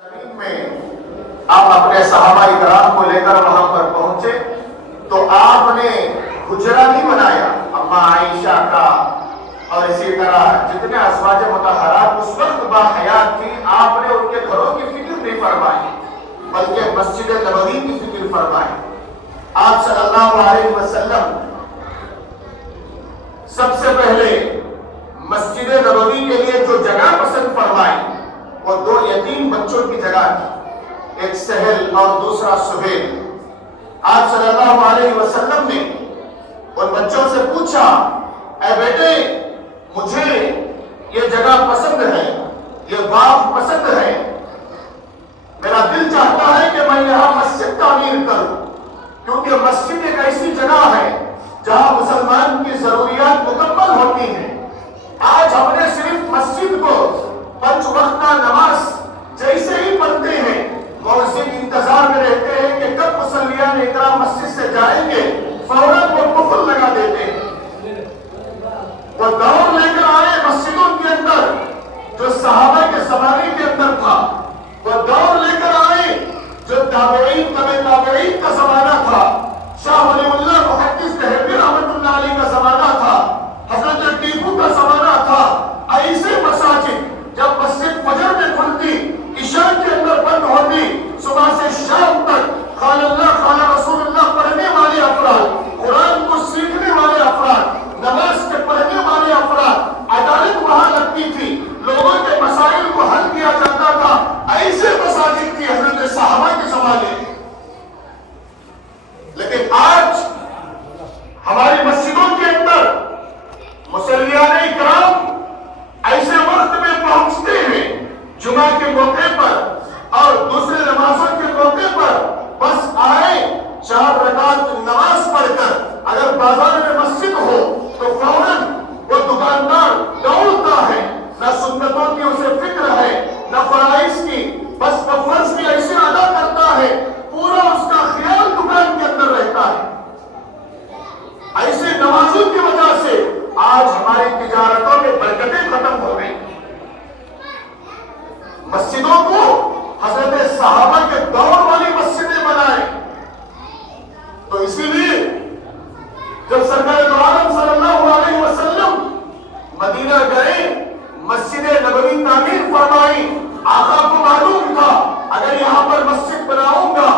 زمین میں آپ اپنے صحابہ اکرام کو لے کر وہاں پر پہنچے تو آپ نے حجرہ نہیں بنایا اما عائشہ کا اور اسی طرح جتنے ازواج مطہرات اس وقت باحیات تھی آپ نے ان کے گھروں کی فکر نہیں فرمائی بلکہ مسجد نبوی کی فکر فرمائی. آپ صلی اللہ علیہ وسلم سب سے پہلے مسجد نبوی کے لیے جو جگہ پسند فرمائی وہ دو یتیم بچوں کی جگہ تھی, ایک سہل اور دوسرا سہیل. آپ صلی اللہ علیہ وسلم نے ان بچوں سے پوچھا, اے بیٹے مجھے یہ جگہ پسند ہے, یہ باغ پسند ہے, میرا دل چاہتا ہے کہ میں یہاں مسجد تعمیر کروں, کیونکہ مسجد ایک ایسی جگہ ہے جہاں مسلمان کی ضروریات مکمل ہوتی ہیں. آج ہم نے صرف مسجد کو 5 وقتہ نماز جیسے ہی پڑھتے ہیں مؤذن انتظار میں رہتے ہیں کہ کب مصلیان اکرام مسجد سے جائیں گے, فوراً وہ قفل لگا دیتے ہیں. وہ دور لے کر آئے مسجدوں کے اندر جو صحابہ کے زمانے کے اندر تھا, وہ دور لے کر آئے جو تابعین تابعین کا زمانہ تھا, شاہ ولی اللہ محدث دہلوی رحمۃ اللہ علیہ کا زمانہ تھا, حضرت ٹیپو کا زمانہ تھا. ایسے مساجد جب مسجد فجر میں کھلتی, عشاء کے اندر بند ہوتی, صبح سے شام تک قال اللہ قال رسول اللہ پڑھنے والے افراد, قرآن کو سیکھنے والے افراد, نماز کے پڑھنے والے افراد, عدالت وہاں لگتی تھی, لوگوں کے مسائل کو حل کیا جاتا تھا. ایسے مساجد تھی حضرت صحابہ کے زمانے. لیکن آج ہماری مسجدوں کے اندر مصلیان اکرام ایسے وقت میں پہنچتے ہیں جمعہ کے موقع پر اور دوسرے نمازوں کے موقع پر, بس آئے 4 رکعت نماز پڑھ کر, اگر بازار میں مسجد ہو تو فوراً وہ دکاندار دوڑتا ہے, نہ سنتوں کی اسے فکر ہے نہ فرائض کی, بس وہ فرض بھی ایسے ادا کرتا ہے, پورا اس کا خیال دکان کے اندر رہتا ہے. ایسے نمازوں کی وجہ سے آج ہماری تجارتوں میں برکتیں ختم ہو گئی. مسجدوں کو حضرت صحابہ کے دور والی مسجدیں بنائے. تو اسی لیے جب سرکار دو عالم صلی اللہ علیہ وسلم مدینہ گئے, مسجد نبوی تعمیر فرمائی, آقا کو معلوم تھا اگر یہاں پر مسجد بناؤں گا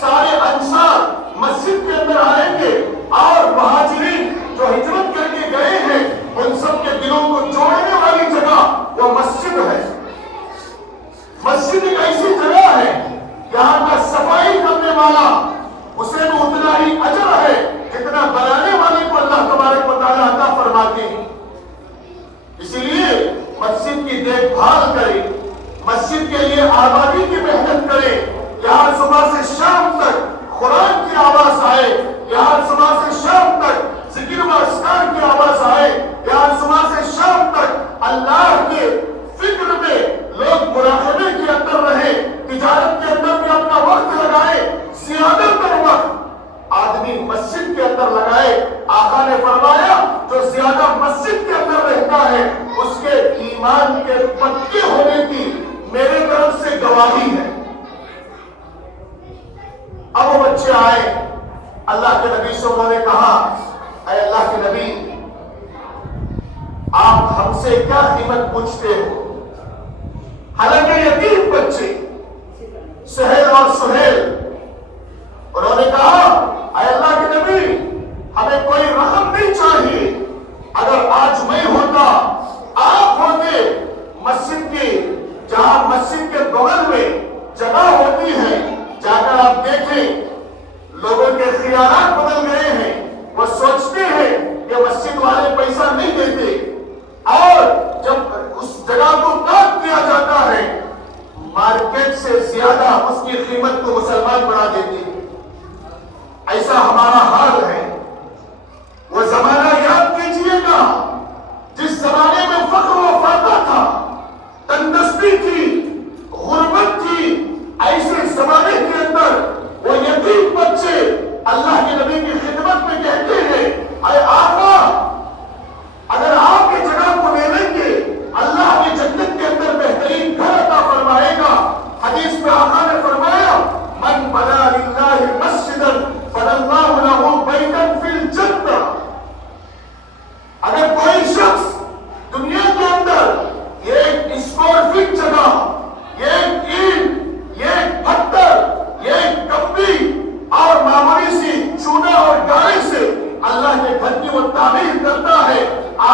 سارے انصار مسجد کے اندر آئیں گے, اور مہاجرین جو ہجرت کر کے گئے ہیں ان سب کے دلوں کو جوڑنے والی جگہ وہ مسجد ہے. مسجد ایک ایسی جگہ ہے یہاں کا صفائی کرنے والا اسے بھی اتنا ہی اجر ہے جتنا بنانے والے کو اللہ تبارک و تعالیٰ عطا فرماتے ہیں. اسی لیے مسجد کی دیکھ بھال کرے, مسجد کے لیے آبادی کی محنت کرے. یہاں صبح سے شام تک قرآن کی آواز آئے, یہاں صبح سے شام تک ذکر و اذکار کی آواز آئے, یہاں صبح سے شام تک اللہ کے فکر میں لوگ مراقبے کے اندر رہے, تجارت کے اندر بھی اپنا وقت لگائے. زیادہ تر وقت آدمی مسجد کے اندر لگائے. آقا نے فرمایا جو زیادہ مسجد کے اندر رہتا ہے اس کے ایمان کے پکے ہونے کی میرے طرف سے گواہی ہے. اب وہ بچے آئے, اللہ کے نبی سے انہوں نے کہا, اے اللہ کے نبی آپ ہم سے کیا قیمت پوچھتے ہو؟ حالانکہ یتیم بچے سہیل اور سہیل, انہوں نے کہا اے اللہ کے نبی ہمیں کوئی رقم نہیں چاہیے, اگر آج میں ہوتا آپ ہوتے مسجد کی, جہاں مسجد کے بغل میں جگہ ہوتی ہے, جا کر آپ دیکھیں لوگوں کے خیالات بدل گئے ہیں. وہ سوچتے ہیں کہ مسجد والے پیسہ نہیں دیتے, اور جب اس جگہ کو کاٹ کیا جاتا ہے مارکیٹ سے زیادہ اس کی قیمت کو مسلمان بنا دیتے ہیں. ایسا ہمارا حال ہے. وہ زمانہ یاد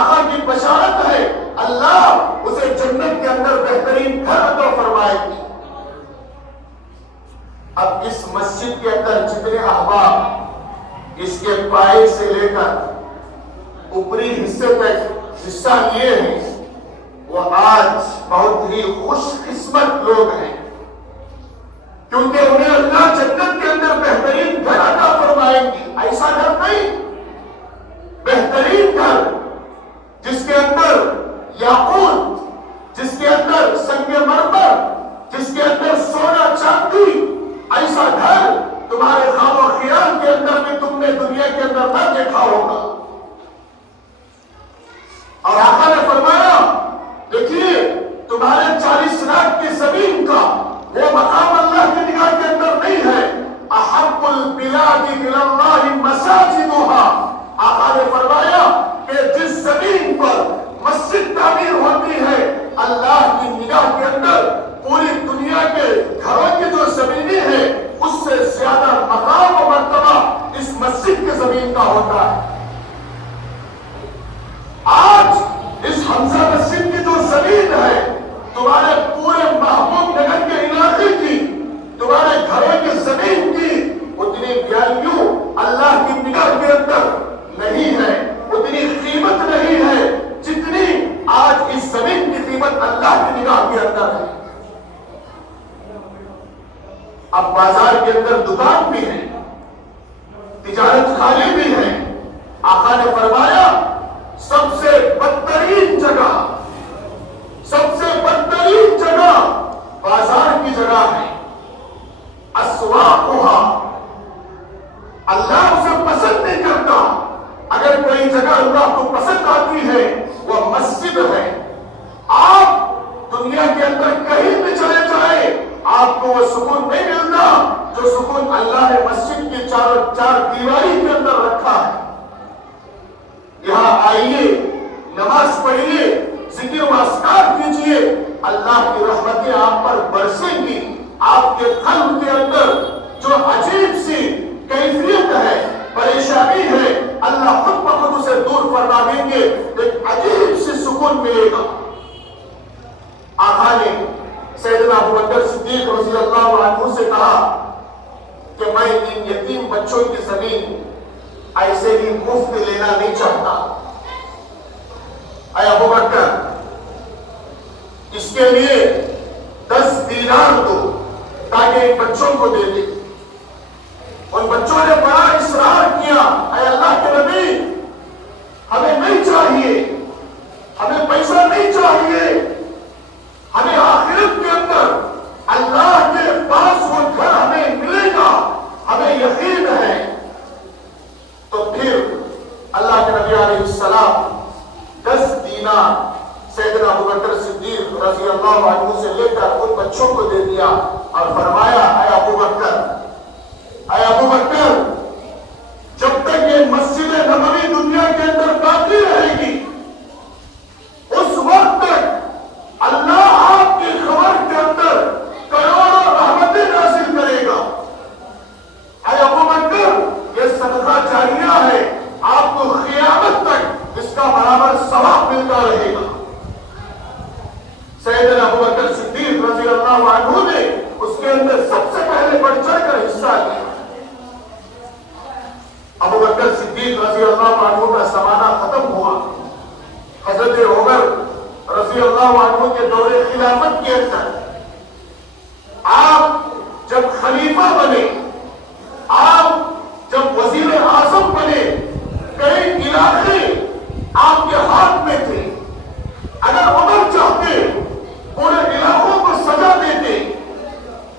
آقا کی بشارت ہے، اللہ اسے جنت کے اندر بہترین گھر عطا فرمائے گی۔ اب اس مسجد کے اندر جتنے احباب اس کے پائے سے لے کر اوپری حصے تک حصہ لیے ہیں، وہ آج بہت ہی خوش قسمت لوگ ہیں، کیونکہ انہیں اللہ جنت کے اندر بہترین گھر عطا فرمائیں گی۔ ایسا گھر نہیں، بہترین گھر جس کے اندر یاقوت، جس کے اندر سنگ مرمر، جس کے اندر سونا چاندی، ایسا گھر تمہارے خواب و خیال کے اندر بھی تم نے دنیا کے اندر نہ دیکھا ہوگا۔ اور آقا نے فرمایا دیکھیے تمہارے 40 لاکھ کی زمین کا وہ مقام اللہ کی نگاہ کے اندر نہیں ہے۔ احب البلاد الی اللہ مساجدها، آقا نے فرمایا کہ جس زمین پر مسجد تعمیر ہوتی ہے اللہ کی نگاہ کے اندر پوری دنیا کے گھروں کی جو زمینیں ہیں اس سے زیادہ مقام و مرتبہ اس مسجد کی زمین کا ہوتا ہے۔ آج اس حمزہ مسجد کی جو زمین ہے تمہارے پورے محبوب نگر کے علاقے کی، تمہارے گھروں کی زمین کی اتنی ویلیو اللہ کی نگاہ کے اندر نہیں ہے، اتنی قیمت نہیں ہے جتنی آج اس زمین کی قیمت اللہ کی نگاہ کے اندر ہے۔ اب بازار کے اندر دکان بھی ہے، تجارت خانے بھی ہے، آقا نے فرمایا سب سے بدترین جگہ، سب سے بدترین جگہ بازار کی جگہ ہے، اسواقھا، اللہ اسے پسند نہیں کرتا۔ اگر کوئی جگہ اللہ کو پسند آتی ہے وہ مسجد ہے۔ آپ دنیا کے اندر کہیں بھی چلے جائیں آپ کو وہ سکون نہیں ملتا جو سکون اللہ نے مسجد کی چار دیواری کے اندر رکھا ہے۔ یہاں آئیے، نماز پڑھیے، ذکر و اذکار کیجیے، اللہ کی رحمتیں آپ پر برسیں گی۔ آپ کے قلب کے اندر جو عجیب سی کیفیت ہے، پریشانی ہے، اللہ خود بخود اسے دور فرما دیں گے، ایک عجیب سی سکون ملے گا۔ آقا نے سیدنا ابوبکر صدیق رضی اللہ عنہ سے کہا کہ میں ان یتیم بچوں کی زمین ایسے ہی مفت لینا نہیں چاہتا، اے ابوبکر اس کے لیے 10 دینار دو تاکہ ان بچوں کو دے دے۔ ان بچوں نے بڑا اصرار کیا، اے اللہ کے نبی ہمیں نہیں چاہیے، ہمیں پیسہ نہیں چاہیے، ہمیں آخرت کے اندر اللہ کے پاس وہ گھر ہمیں ملے گا، ہمیں یقین ہے۔ تو پھر اللہ کے نبی علیہ السلام 10 دینار سیدنا ابوبکر صدیق رضی اللہ عنہ سے لے کر ان بچوں کو دے دیا اور فرمایا اے ابوبکر جب تک یہ مسجد نبوی دنیا کے اندر باقی رہے گی اس وقت تک اللہ آپ کی خبر کے اندر کروڑوں رحمتیں نازل کرے گا۔ اے ابوبکر یہ صدقہ جاریہ ہے، آپ کو قیامت تک اس کا برابر ثواب ملتا رہے گا۔ سیدنا ابوبکر صدیق رضی اللہ عنہ نے اس کے اندر سب سے پہلے بڑھ چڑھ کر حصہ لیا۔ ابوبکر صدیق رضی اللہ عنہ کا زمانہ ختم ہوا، حضرت عمر رضی اللہ عنہ کے دور خلافت کے اندر آپ جب خلیفہ بنے، آپ جب وزیر اعظم بنے، کئی علاقے آپ کے ہاتھ میں تھے۔ اگر عمر چاہتے پورے علاقوں کو سجا دیتے،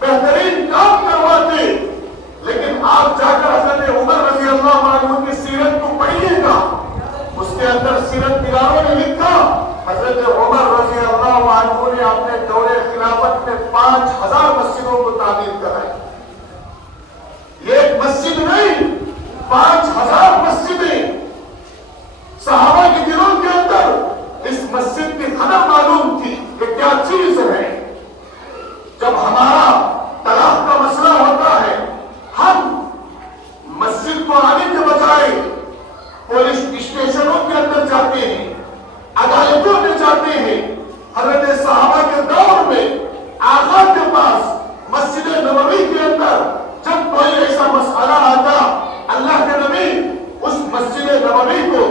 بہترین کام کرواتے، لیکن آپ جا کر حضرت عمر رضی اللہ عنہ کی سیرت کو پڑھیے گا، اس کے اندر سیرت نگاروں نے لکھا حضرت عمر رضی اللہ عنہ نے اپنے دور خلافت میں 5000 مسجدوں کو تعمیر کرائی۔ یہ ایک مسجد نہیں، 5000 مسجدیں۔ صحابہ کے دلوں کے اندر اس مسجد کی قدر معلوم تھی کہ کیا چیز ہے۔ جب ہمارا طلاق کا مسئلہ ہوتا ہے ہم مسجد کو آنے کے بجائے پولیس اسٹیشنوں کے اندر جاتے ہیں، حضرت صحابہ کے دور میں آقا کے پاس مسجد نبوی کے اندر جب کوئی ایسا مسئلہ آتا، اللہ کے نبی اس مسجد نبوی کو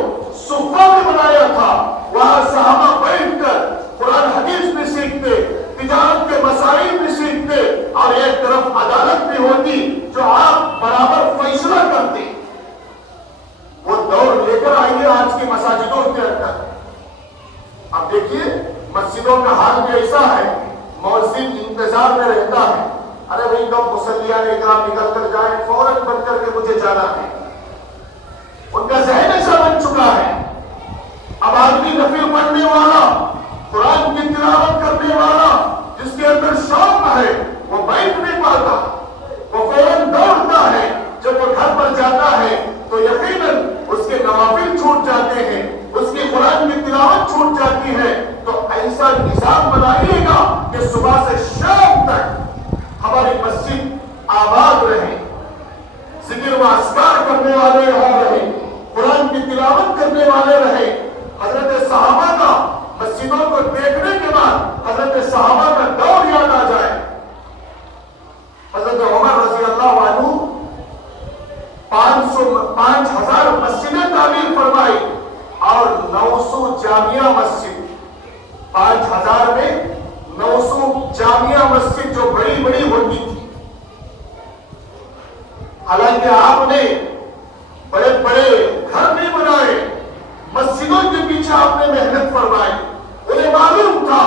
صفہ بھی بنایا تھا، وہاں صحابہ بیٹھ کر قرآن حدیث بھی سیکھتے، تجارت کے مسائل بھی سیکھتے، اور ایک طرف عدالت بھی ہوتی جو آپ برابر فیصلہ کرتے۔ وہ دور لے کر آئیے آج کی مساجدوں کے اندر۔ اب دیکھیے مسجدوں کا حال بھی ایسا ہے، مؤذن انتظار میں رہتا ہے، ارے بھائی کب مصلیان اکرام نکل کر جائیں، فوراً بند کر کے مجھے جانا ہے۔ ان کا ذہن ایسا بن چکا ہے۔ اب آدمی نفل پڑھنے والا، قرآن کی تلاوت کرنے والا، جس کے اندر شوق ہے، وہ بیٹھ نہیں پاتا، وہ فوراً دوڑتا ہے۔ جب وہ گھر پر جاتا ہے تو یقیناً اس کے نوافل چھوٹ جاتے ہیں، اس کی قرآن کی تلاوت چھوٹ جاتی ہے۔ تو ایسا نظام بنائیے گا کہ صبح سے شام تک ہماری مسجد آباد رہے، ذکر و اذکار کرنے والے یہاں رہے، قرآن کی تلاوت کرنے والے رہے۔ حضرت صحابہ کا مسجدوں کو دیکھنے کے بعد حضرت صحابہ کا دور یاد آ جائے۔ حضرت عمر رضی اللہ عنہ 5,000 مسجدیں تعمیر فرمائی اور 900 جامعہ مسجد، 5,000 میں 900 جامعہ مسجد جو بڑی بڑی ہوتی تھی۔ حالانکہ آپ نے بڑے بڑے گھر بھی بنائے، مسجدوں کے پیچھے آپ نے محنت فرمائی، انہیں معلوم تھا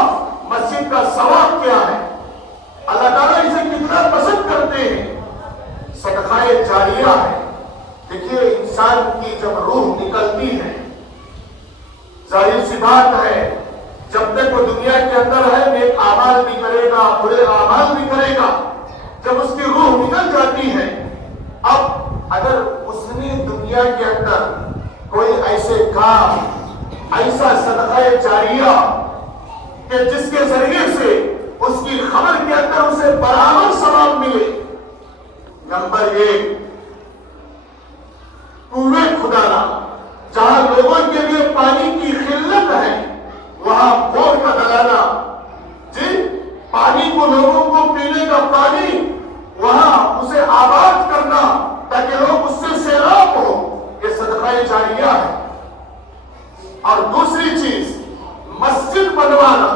مسجد کا ثواب کیا ہے، اللہ تعالیٰ اسے کتنا پسند کرتے ہیں، صدقہ جاریہ ہے۔ دیکھیے انسان کی جب روح نکلتی ہے، ظاہر سی بات ہے جب تک وہ دنیا کے اندر ہے نیک اعمال بھی کرے گا، برے اعمال بھی کرے گا، جب اس کی روح نکل جاتی ہے، اب اگر اس نے دنیا کے اندر کوئی ایسے کام، ایسا صدقہ جاریہ کہ جس کے ذریعے سے اس کی خبر کے اندر اسے برابر ثواب ملے۔ نمبر 1، کنویں کھدانا، جہاں لوگوں کے لیے پانی کی قلت ہے وہاں بور کا ڈلانا، جی پانی کو لوگوں کو پینے کا پانی وہاں اسے آباد کرنا تاکہ لوگ اس سے سیراب ہو، یہ صدقہ جاریہ ہے۔ اور دوسری چیز مسجد بنوانا۔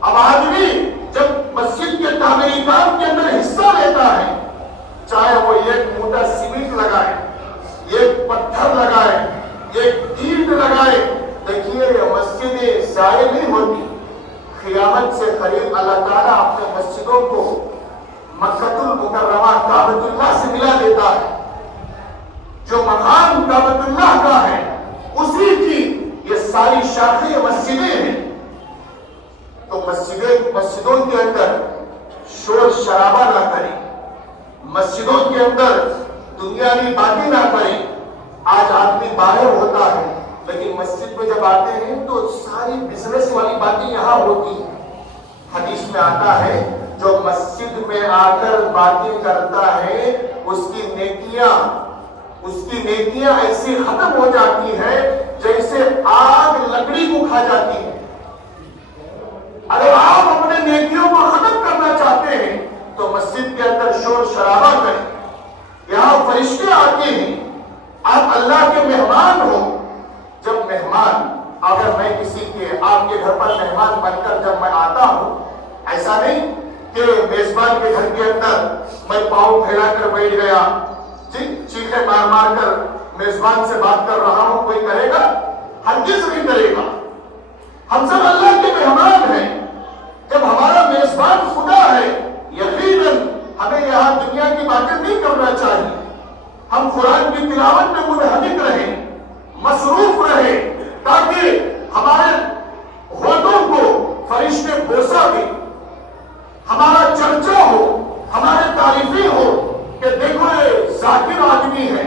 اب آدمی جب مسجد کے تعمیری کام کے اندر حصہ لیتا ہے، چاہے وہ ایک موٹا سیمنٹ لگائے، ایک پتھر لگائے، ایک اینٹ لگائے، دیکھیے یہ مسجدیں ضائع نہیں ہوتی۔ قیامت سے قریب اللہ تعالیٰ اپنے مسجدوں کو مکۃ المکرمہ کعبۃ اللہ سے ملا دیتا ہے، جو مقام کعبۃ اللہ کا ہے اسی کی یہ ساری شاخیں مسجدیں ہیں۔ تو مسجدوں کے اندر شور شرابہ نہ کریں، مسجدوں کے اندر دنیاوی باتیں نہ کریں۔ آج آدمی باہر ہوتا ہے لیکن مسجد میں جب آتے ہیں تو ساری بزنس والی باتیں یہاں ہوتی ہیں۔ حدیث میں آتا ہے جو مسجد میں آ کر باتیں کرتا ہے اس کی نیکیاں ایسی ختم ہو جاتی ہے جیسے آگ لکڑی کو کھا جاتی ہے۔ اگر آپ اپنے نیکیوں کو ختم کرنا چاہتے ہیں تو مسجد کے اندر شور شرابہ کریں، یہاں فرشتے آتے ہیں، آپ اللہ کے مہمان ہو۔ جب مہمان، اگر میں کسی کے آپ کے گھر پر مہمان بن کر جب میں آتا ہوں، ایسا نہیں کہ میزبان کے گھر کے اندر میں پاؤں پھیلا کر بیٹھ گیا، چیخے مار مار کر میزبان سے بات کر رہا ہوں، کوئی کرے گا؟ ہرگز نہیں کرے گا۔ ہم سب اللہ کے مہمان ہیں۔ جب ہمارا میزبان خدا ہے، یقیناً ہمیں یہاں دنیا کی باتیں نہیں کرنا چاہیے۔ ہم قرآن کی تلاوت میں منہمک رہیں، مصروف رہیں، تاکہ ہمارے ہونٹوں کو فرشتے بوسہ دیں، ہمارا چرچا ہو، ہمارے تعریفیں ہو کہ دیکھو یہ ذاکر آدمی ہے،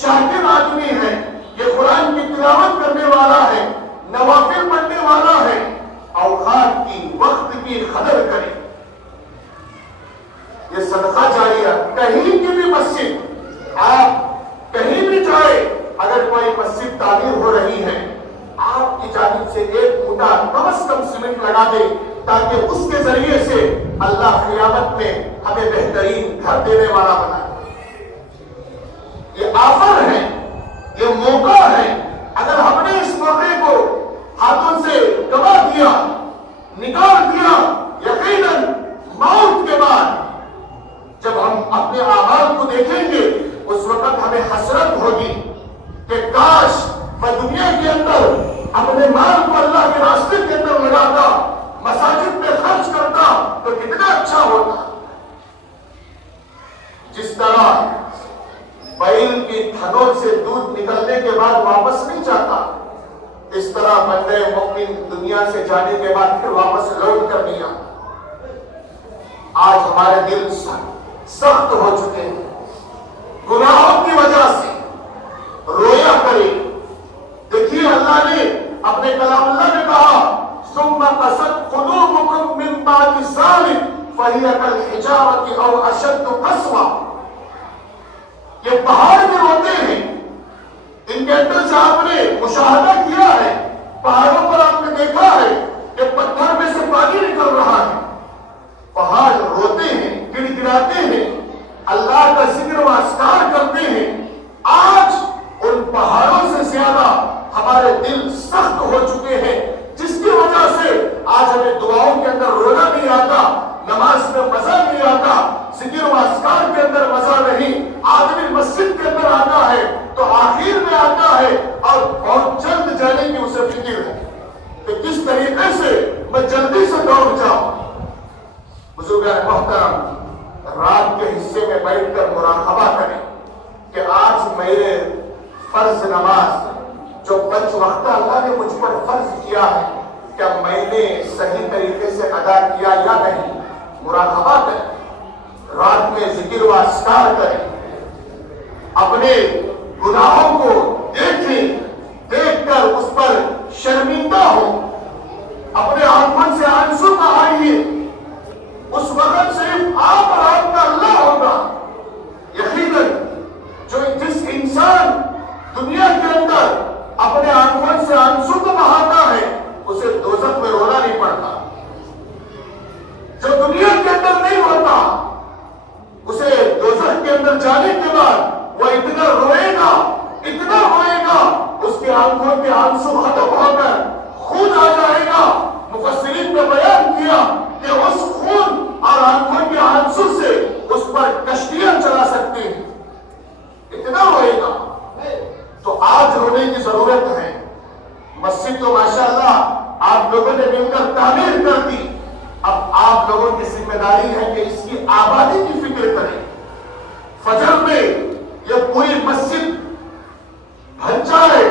شاکر آدمی ہے، یہ قرآن کی تلاوت کرنے والا ہے، نوافل پڑھنے والا ہے، اوقات کی، وقت کی قدر کریں۔ یہ صدقہ جاریہ، کہیں کی بھی مسجد، آپ کہیں بھی جائیں، اگر کوئی مسجد تعمیر ہو رہی ہے، آپ کی جانب سے ایک اینٹا کم از کم سیمنٹ لگا دے تاکہ اس کے ذریعے سے اللہ قیامت میں ہمیں بہترین گھر دینے والا بنائے۔ یہ آفر ہے، یہ موقع ہے، اگر ہم نے اس موقع کو ہاتھوں سے گوا دیا، نکال دیا، یقیناً موت کے بعد جب ہم اپنے اعمال کو دیکھیں گے اس وقت ہمیں حسرت ہوگی کہ کاش میں دنیا کے اندر اپنے مال کو اللہ کے راستے کے اندر لگاتا، مساجد میں خرچ کرتا تو کتنا اچھا ہوتا۔ جس طرح بیل کی تھنوں سے دودھ نکلنے کے بعد واپس نہیں جاتا، اس طرح بندے مومن دنیا سے جانے کے بعد پھر واپس لوٹ کر نہیں آتا۔ آج ہمارے دل سخت ہو چکے ہیں گناہوں کی وجہ سے، رویا کرے۔ دیکھیے اللہ نے اپنے کلام اللہ نے کہا ثم قست قلوبكم من بعد ذلك فهي كالحجارة او اشد قسوة۔ یہ پہاڑ میں روتے ہیں، ان کے اندر سے آپ نے مشاہدہ کیا ہے، پہاڑوں پر آپ نے دیکھا ہے کہ پتھر میں سے پانی نکل رہا ہے، پہاڑ روتے ہیں، گڑ گڑاتے ہیں، اللہ کا ذکر و اذکار کرتے ہیں۔ آج ان پہاڑوں سے زیادہ ہمارے دل سخت ہو چکے ہیں، جس کی وجہ سے آج ہمیں دعاؤں کے اندر رونا نہیں آتا، نماز میں مزہ نہیں آتا، ذکر و اذکار کے اندر مزہ نہیں۔ آدمی مسجد کے اندر آتا ہے تو آخر میں آتا ہے اور بہت جلد جانے کی اسے فکر ہے کہ کس طریقے سے میں جلدی سے دوڑ جاؤں۔ بزرگان محترم، رات کے حصے میں بیٹھ کر مراقبہ کریں کہ آج میرے فرض نماز جو 5 وقت اللہ نے مجھ پر فرض کیا ہے کیا میں نے صحیح طریقے سے ادا کیا یا نہیں۔ مراقبہ کریں، رات میں ذکر و اذکار کریں، اپنے گناہوں کو دیکھیں، دیکھ کر اس پر شرمندہ ہو، اپنے آنکھوں سے آنسو بہائیے۔ اس وقت صرف آپ اور آپ کا اللہ ہوگا۔ یقیناً جس انسان دنیا کے اندر اپنے آنکھوں سے آنسو کو بہاتا ہے اسے دوزخ میں رونا نہیں پڑتا، جو دنیا کے اندر نہیں ہوتا اسے دوزخ کے اندر جانے کے بعد وہ اتنا روئے گا، اتنا روئے گا، اس کے آنکھوں کے آنسو ختم ہو کر خون آ جائے گا۔ مفسرین نے بیان کیا کہ اس خون اور آنکھوں کے آنسو سے اس پر کشتیاں چلا سکتے ہیں، اتنا روئے گا۔ تو آج رونے کی ضرورت ہے۔ مسجد تو ماشاءاللہ آپ لوگوں نے مل کر تعمیر کر دی، اب آپ لوگوں کی ذمہ داری ہے کہ اس کی آبادی کی فکر کریں۔ فجر میں یہ پوری مسجد بھر جائے،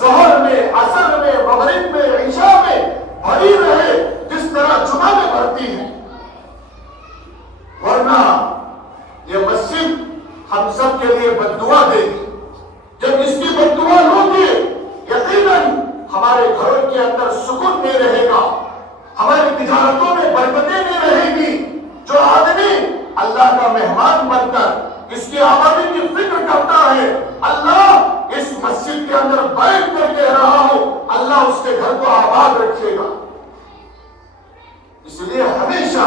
ظہر میں، عصر میں، مغرب میں، عشاء میں بھری رہے جس طرح جمعہ میں بھرتی ہے، ورنہ یہ مسجد ہم سب کے لیے بددعا دے گی۔ جب اس کی بددعا ہوگی یقیناً ہمارے گھروں کے اندر سکون نہیں رہے گا، ہماری تجارتوں میں برکتیں نہیں رہے گی۔ جو آدمی اللہ کا مہمان بن کر اس کی آبادی کی فکر کرتا ہے، اللہ اس مسجد کے اندر بیٹھ کر کہہ رہا ہوں اللہ اس کے گھر کو آباد رکھے گا۔ اس لیے ہمیشہ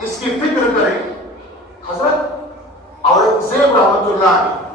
اس کی فکر کریں۔ حضرت اورنگزیب رحمت اللہ علیہ